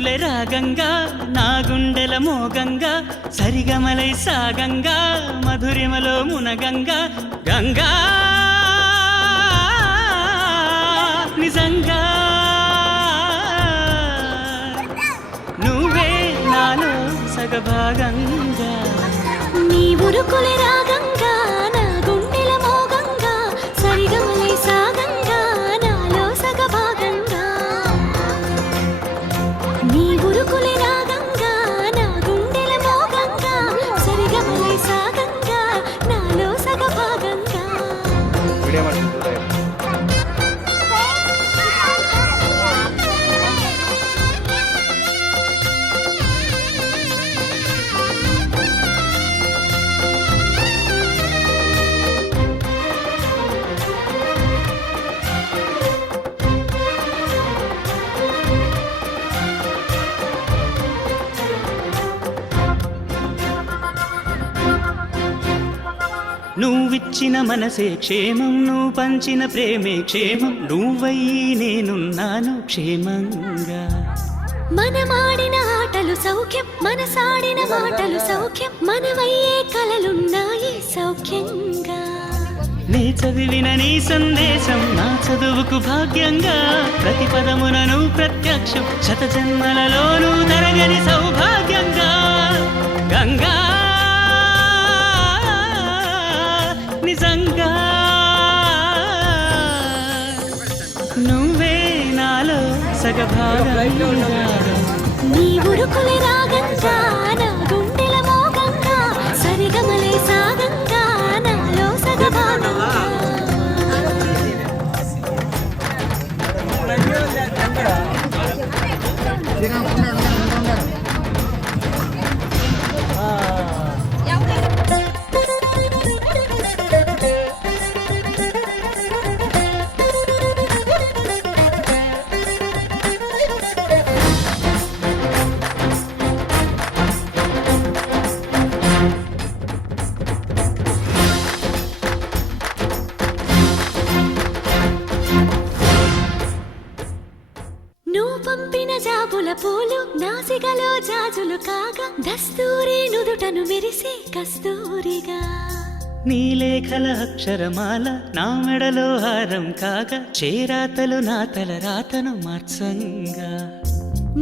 ఉరుకులే రాగంగా నా గుండెల మోగంగా సరిగమలై సాగంగా మధురిమలో మునగంగా గంగా నిజంగా నువ్వే నాలో సగభాగంగా నీ ఉరుకులే రాగంగా నా గుండెల మోగంగా సరిగమలై సాగంగా నాలో సగభాగంగా నీ ఉరుకులే రాగంగా నా గుండెల మోగంగా సరిగమలై సాగంగా నాలో సగభాగంగా నువ్విచ్చిన మనసే క్షేమం నువ్వు పంచిన ప్రేమే క్షేమం నువ్వయ్యి నేనున్నాను క్షేమంగా మనమాడిన ఆటలు సౌఖ్యం మనసాడిన మాటలు సౌఖ్యం మనమయ్యే కలలున్నాయి సౌఖ్యంగా నీ చదివిన నీ సందేశం నా చదువుకు భాగ్యంగా ప్రతి పదమునను ప్రత్యక్షం శత జన్మలలోనూ తరగని సౌభాగ్యంగా గంగా నిజంగా నువ్వే నాలో సగభాగంగా నీ ఉరుకులే రాగంగా నా గుండెల మోగంగా సరిగమలై సాగంగా నాలో సగభాగంగా పంపిన జాబుల పూలు నాసికలో జాజులు కాగా దస్తూరి నుదుటను మెరిసే కస్తూరిగా నీ లేఖల అక్షరమాల నా మెడలో హారం కాగా చేరాతలు నా తల రాతను మార్చంగా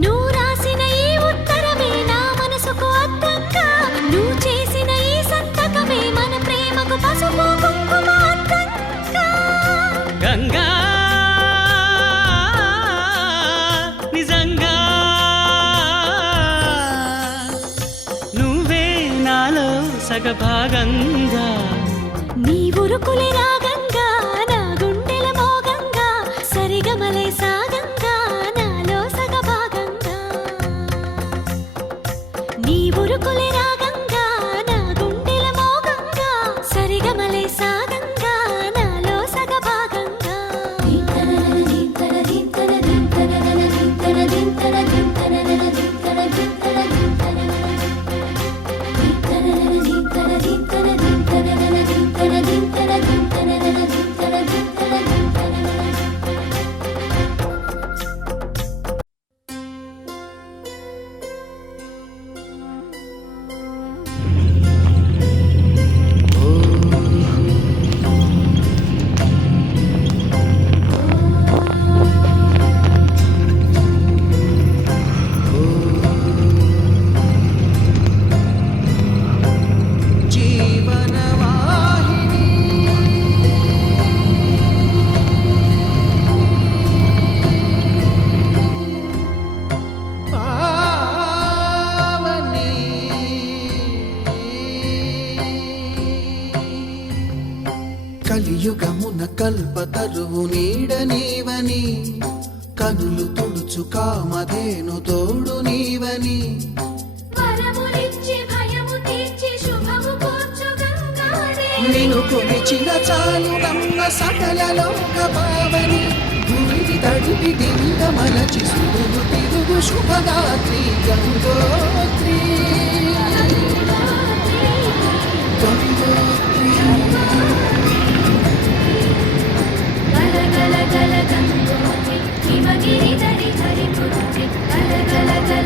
నువ్వు రాసిన ఈ ఉత్తరమే నా మనసుకు అద్దంగా నువ్వు చేసిన ఈ సంతకమే మన ప్రేమకు పసుపు కుంకుమ అద్దంగా గంగా నిజంగా నువ్వే నాలో సగభాగంగా నీ ఉరుకులే రాగంగా నా గుండెల మోగంగా సరిగమలై సాగంగా నాలో సగభాగంగా నీ ఉరుకులే రాగంగా నా గుండెల మోగంగా సరిగమలై సాగంగా నాలో సగభాగంగా కలియుగమున కల్పతరువు నీడ నీవని కనులు తుడుచు కామధేను తోడు నీవని నిన్ను కొలిచిన చాలు నమ్మ సకల లోక పావని భూమిని తడిపి దింగ మలచి సుడుగు తిరుగు శుభగాత్రి గంగోత్రి గంగోత్రి గల గల గల గంగోత్రి హిమగిరి ధరి హరి పుత్రి గల గల గల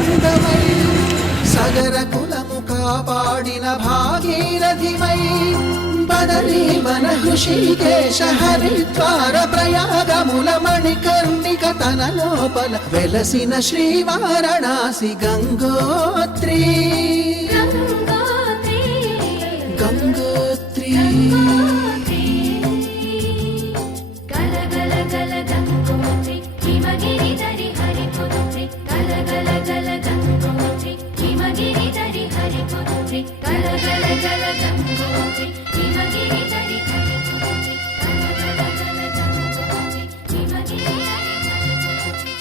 అందమై సగర కులము కాపాడిన భాగీరథివై బదరీ వన హృషికేశ హరిద్వార ప్రయాగముల మణికర్ణిక తన లోపల వెలసిన శ్రీ వారణాసి గంగోత్రి గంగోత్రి గల గల గల గంగోత్రి హిమగిరి దరి హరిపుత్రి గల గల గల గంగోత్రి హిమగిరి దరి హరిపుత్రి గల గల గల గంగోత్రి హిమగిరి దరి హరిపుత్రి గల గల గల గంగోత్రి హిమగిరి దరి హరిపుత్రి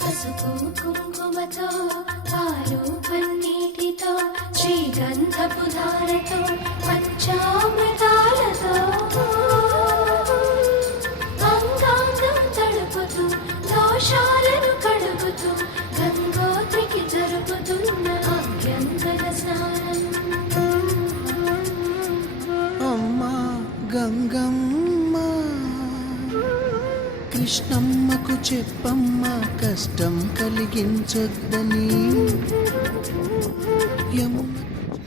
పసుపు కుంకుమతో పాలు పన్నీటితో శ్రీగంధపు ధారతో పంచామృతాలతో అంగాంగం తడుపుతూ దోషాలను కడుగుతూ గంగోత్రికి జరుపుతున్న అభ్యంగన స్నానం అమ్మా గంగమ్మ కృష్ణమ్మకు చెప్పమ్మ కష్టం కలిగించొద్దని